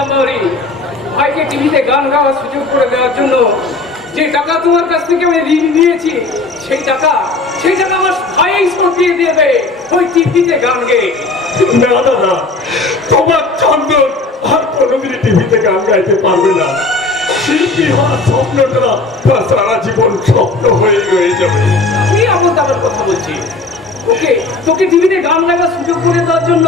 সিদাম্বরী, ভাইকে টিভিতে গান গাওয়ার সুযোগ করে দেওয়ার জন্য যে টাকা তোমার কাছ থেকে আমি ঋণ নিয়েছি, সেই টাকা আমার ভাই শোধ দিয়ে দেবে ওই টিভিতে গান গেয়ে। না দাদা, তোমার চন্দন আর কোনোদিনই টিভিতে গান গাইতে পারবে না। শিল্পী হওয়ার স্বপ্নটা তার সারা জীবন স্বপ্ন হয়ে রয়ে যাবে। আমি আমার দাবার কথা বলছি, তোকে টিভিতে গান গাওয়ার সুযোগ করে দেওয়ার জন্য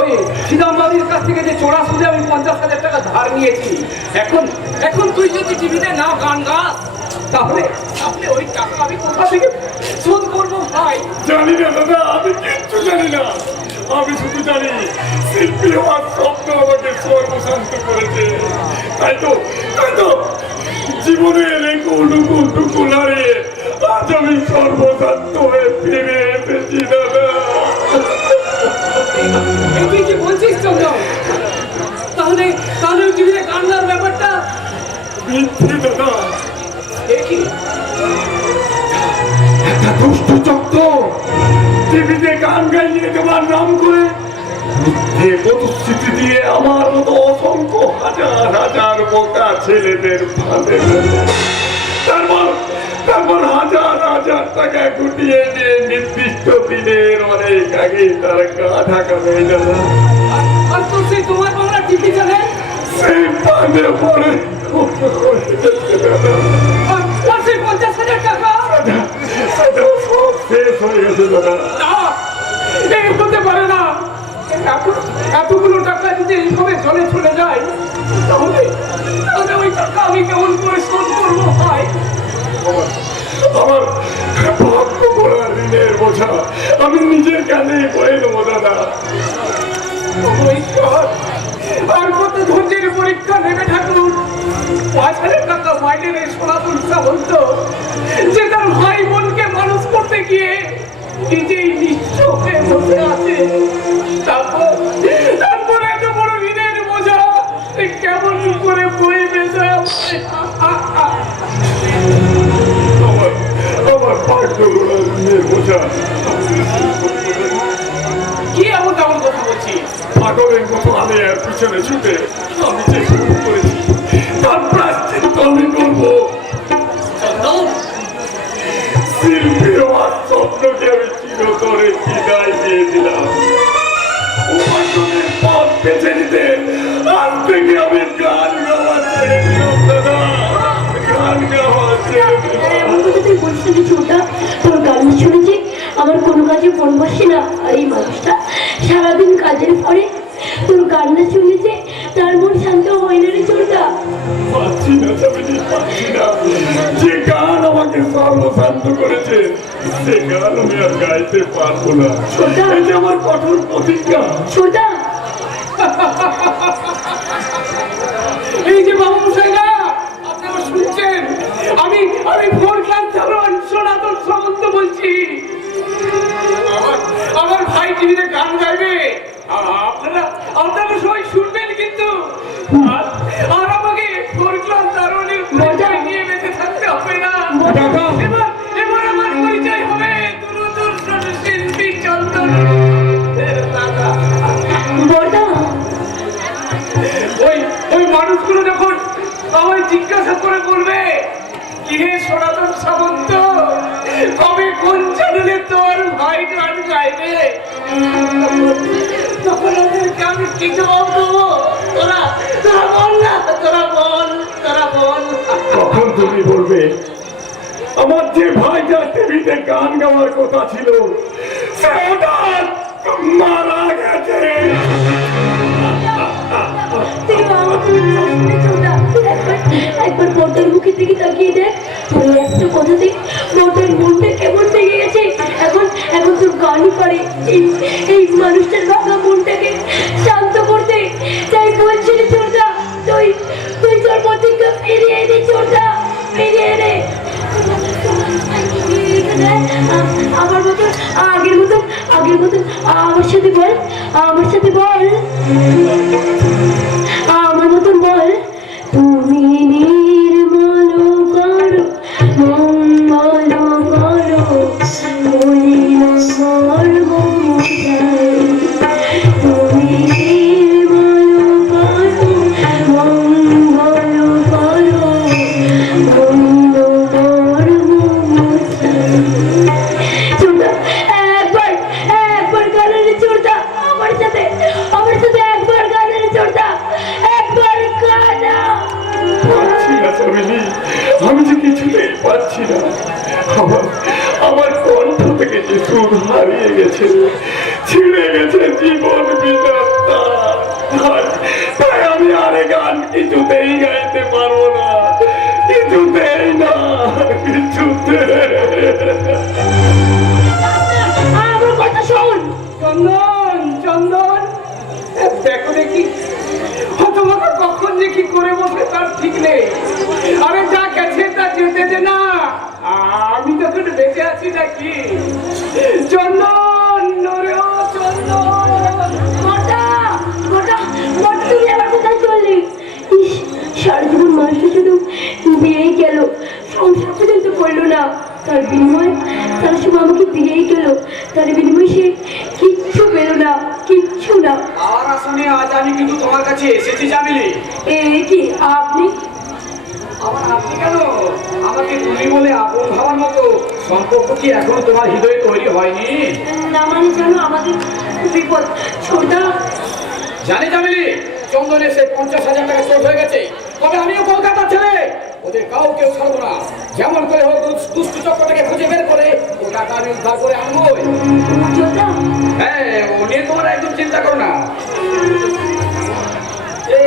ওই সিদাম্বরীর কাছ থেকে যে চোরা সুদে আমি 50,000 টাকা ধার নিয়েছি, এখন তুই যদি টিভিতে না গান গাস, তাহলে ওই টাকা আমি কোথা থেকে শোধ করবো ভাই? জানি না দাদা, আমি কিচ্ছু জানি না। আমি শুধু জানি শিল্পী হওয়ার স্বপ্ন আমাকে সর্বশান্ত করেছে। তাই তো জীবনে টুকু হারিয়ে আজ আমি সর্বশান্ত হয়ে ফিরে এসেছি দাদা। তুই কি বলছিস চন্দন? তাহলে ওই টিভিতে গান গাওয়ার ব্যাপারটা মিথ্যে দাদা। দেখি একটা দুষ্ট চক্র টিভিতে গান গাইয়ে দেওয়ার নাম করে মিথ্যে প্রতিশ্রুতি দিয়ে আমার মতো অসংখ্য হাজার বোকা ছেলেদের ফাঁদে তারপর হাজার টাকা গুটিয়ে দিয়ে নির্দিষ্ট দিনের অনেক আগে তারা গা ঢাকা হয়ে যাবে। আর তো সেই তোমার বাংলা টিভি চ্যানেল সেই ফাঁদে পড়ে আর সেই 50,000 টাকা সব শেষ হয়ে গেছে দাদা। এই হতে পারে না। এতগুলো টাকা যদি এইভাবে জলে চলে যায়, তাহলে ওই টাকা আমি কেমন করে শোধ করবো ভাই? আমার ভাগ্য পড়া ঋণের বোঝা আমি নিজের কানে বয়ে নেবো দাদা। আর কত ধৈর্যের পরীক্ষা নেমে থাকুন। 5,000 টাকা মাইনের এই সনাতন সামন্ত যে তার ভাই বোনকে মানুষ করতে গিয়ে নিজেই নিঃস্ব হয়ে বসে আছে, তারপর এত বড় ঋণের বোঝা কেমন করে বইবে? আমার ভাগ্য পড়া ঋণের বোঝা কি এমন তেমন কথা বলছি? পাগলের মতো আমি এর পিছনে ছুটে আমি যে শুরু করেছি তার প্রায়শ্চিত্ত আমি করবো। শিল্পী হওয়ার স্বপ্নকে আমি চিরতরে বিদায় দিয়ে দিলাম। উপার্জনের পথ বেছে নিতে আজ থেকে আমি গান গাওয়া ছেড়ে দিলাম দাদা। গান গাওয়া ছেড়ে দিলাম। তুই বলছিস যে ছোটা তোর গান শুনেছি, আমার কোনো কাজে মন বসে না। আর এই মানুষটা সারাদিন কাজের পরে তোর গানটা শুনেছে, তার মন শান্ত হয় না রে ছোটা। পাচ্ছি না যে গান আমাকে সর্বশান্ত করেছে, সে গান আমি আর গাইতে পারবো না। এই যে আমার কঠোর প্রতিজ্ঞা। ছোটা এই যে বাবু মশাইরা আপনারা শুনছেন, আমি ভোর ক্লাস সনাতন সামন্ত বলছি। আমার ভাই টিভিতে গান গাইবে, আপনারা সবাই শুনবেন কিন্তু। আর আমাকে ভোর ক্লাস দারোয়ানের নিয়ে বেঁচে থাকতে হবে না। এবার আমার পরিচয় হবে দূরদর্শন শিল্পী চন্দন দাদা। ওই মানুষগুলো যখন আমায় জিজ্ঞাসা করে বলবে, কি হে সনাতন সামন্ত, কবে কোন চ্যানেলে তোর ভাই গান গাইবে, তখন ওদেরকে আমি কি জবাব দেবো? তোরা বল না, তোরা বল। তখন তুমি বলবে, আমার যে ভাইটা টিভিতে গান গাওয়ার কথা ছিল সে হঠাৎ মারা গেছে। একবার বড়টার মুখের দিকে তাকিয়ে দেখ, ওই একটা কথাতে বড়টার মনটা কেমন ভেঙে গেছে। এখন তোর গানই পারে এই মানুষটার ভাঙা মনটাকে শান্ত করতে। তাই বলছিলি ছোটা, তুই তোর প্রতিজ্ঞা ফিরিয়ে এনে ছোটা, ফিরিয়ে এনে আমার মতন আগের মতন আমার সাথে বল, আমার মতন বল, তুমি নির্মল করো মঙ্গল করো মলিন কর্ম তুমি নির্মল পাচ্ছি না। আমার কণ্ঠ থেকে যে সুর হারিয়ে গেছে, ছিঁড়ে গেছে জীবন বিধাতা। তাই আমি আরে গান কিছুতেই গাইতে পারবো না, কিছুতেই না, আমার কথা শোন। চন্দন, চন্দন, দেখো দেখি তোমাকে কখন যে কি করে বসে তার ঠিক নেই। আরে যা গেছে তা যেতে দে না, আমি তখন বেঁচে আছি নাকি? চন্দন, নরে ও চন্দন। মোটা মোটা মোটা, তুমি আবার কোথায় চললি? ইস, সারা জীবন মানুষটা শুধু দিয়েই গেল, সংসার পর্যন্ত করলো না। তার বিনিময়ে তার সময় আমাকে দিয়েই গেল, তার বিনিময়ে সে কিচ্ছু পেল না, কিচ্ছু না। আর আসলে আজ আমি কিন্তু তোমার কাছে এসেছি জামিলি। এ কি আপনি? আমার আপনি কেন? আমাকে তুমি বলে আপন ভাবার মতো সম্পর্ক কি এখনো তোমার হৃদয়ে তৈরি হয়নি? না মানে জানো, আমাদের বিপদ। ছোটা জানি জামিলি, চন্দনের সে 50,000 টাকা শোধ হয়ে গেছে। তবে আমিও কলকাতার ছেলে, ওদের কাউকেও ছাড়বো না। যেমন করে হোক দুষ্টু চক্রটাকে খুঁজে বের করে ও টাকা আমি উদ্ধার করে আনবো। ছোটা হ্যাঁ, ও নিয়ে তোমরা একদম চিন্তা করো না। এ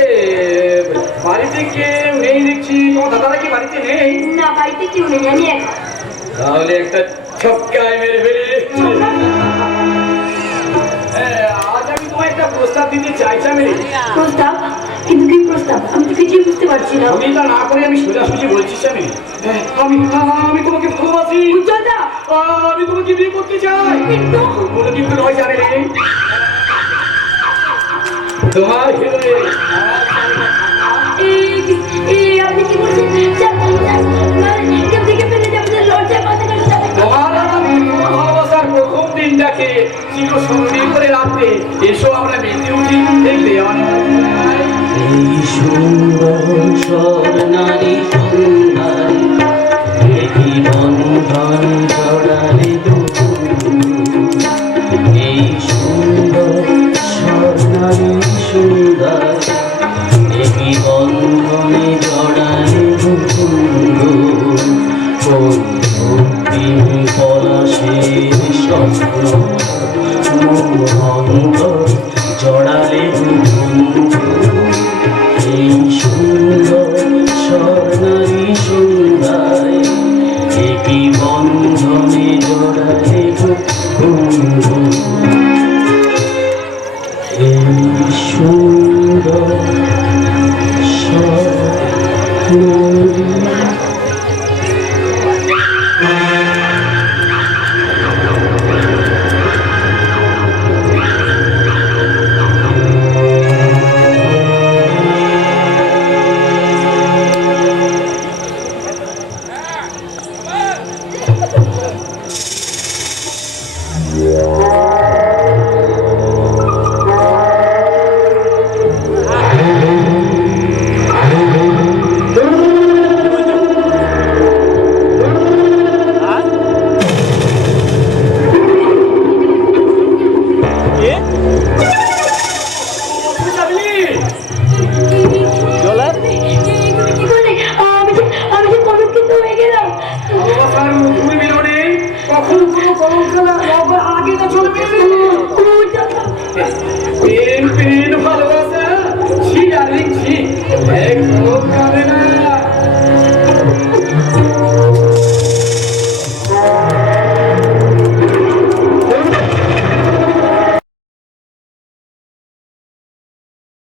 বাড়িতে কেউ নেই দেখছি, তোমার দাদারা কি বাড়িতে নেই? না, বাড়িতে কেউ নেই, আমি একা। তাহলে একটা ছক্কায় মেরে ফেলি। আজ আমি তোমায় একটা প্রস্তাব দিতে চাইছি। আমি প্রস্তাব? কিন্তু কি প্রস্তাব? আমি তো কিছুই বুঝতে পারছি না। আমি তা না করে আমি সোজাসুজি বলছি আমি আমি তোমাকে ভালোবাসি। ছোটা আমি তোমাকে বিয়ে করতে চাই। কিন্তু কোনো কিন্তু নয় জানে তোমার হৃদয়ে আপনি কি বলছেন? কেউ দেখে ফেলে যাবে, লজ্জায় মাথা কাটা যাবে। তোমার ভালোবাসার প্রথম দিনটাকে চিরস্মরণীয় করে রাখতে এসো আমরা মেতে উঠি। দেখলে এই সুন্দর স্বর্ণালী সন্ধ্যায় একই বন্ধন জড়ালে এই সুন্দর স্বর্ণালী সন্ধ্যায় একই বন্ধনে জড়ালে ভক্তিম পলাশের স্বপ্ন মোহন্ত জড়ালে এই সুন্দর স্বর্ণালী সন্ধ্যায় একই বন্ধনে জড়ালে এই সুন্দর স্বর্ণালী কখনো কোনো কলম খেলা আগে তো চলবে।